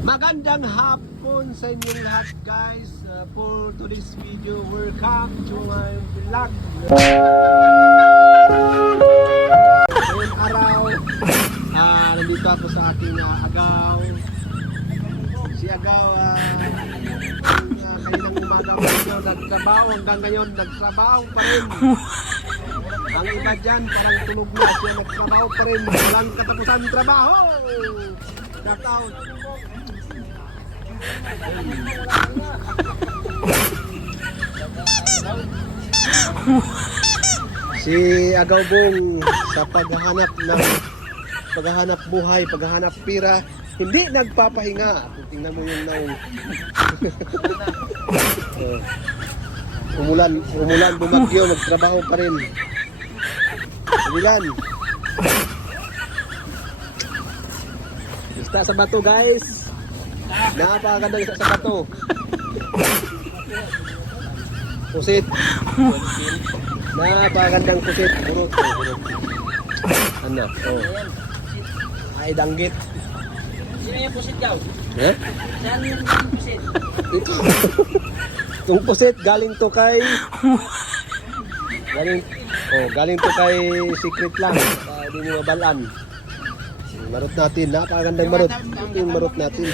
Magandang hapon sa inyong lahat guys. For today's video, welcome to my vlog. Ngayong araw, nandito ako sa aking agaw. Si agaw, kaninang umaga pa rin nagtrabaho. Hanggang ngayon, nagtrabaho pa rin. Ang iba dyan, parang tulog na siya, nagtrabaho pa rin. Walang katapusan trabaho. Shout out. Si Agaw Bong sa paghahanap buhay, paghahanap pira, hindi nagpapahinga. Tingnan mo yung naong. umulan, bumagyo, magtrabaho pa rin. Umulan. Basta sa bato guys. Napakagandang isa sa bato. Pusit. Napakagandang pusit. Burot. Ano? Oh. Ay, danggit. Sino yung pusit daw? Eh? Saan yung pusit? Ito. Itong pusit galing to kay galing to kay Secret lang. Hindi mo mabalaan. Marot natin, napakagandang marot. Ito yung marot natin.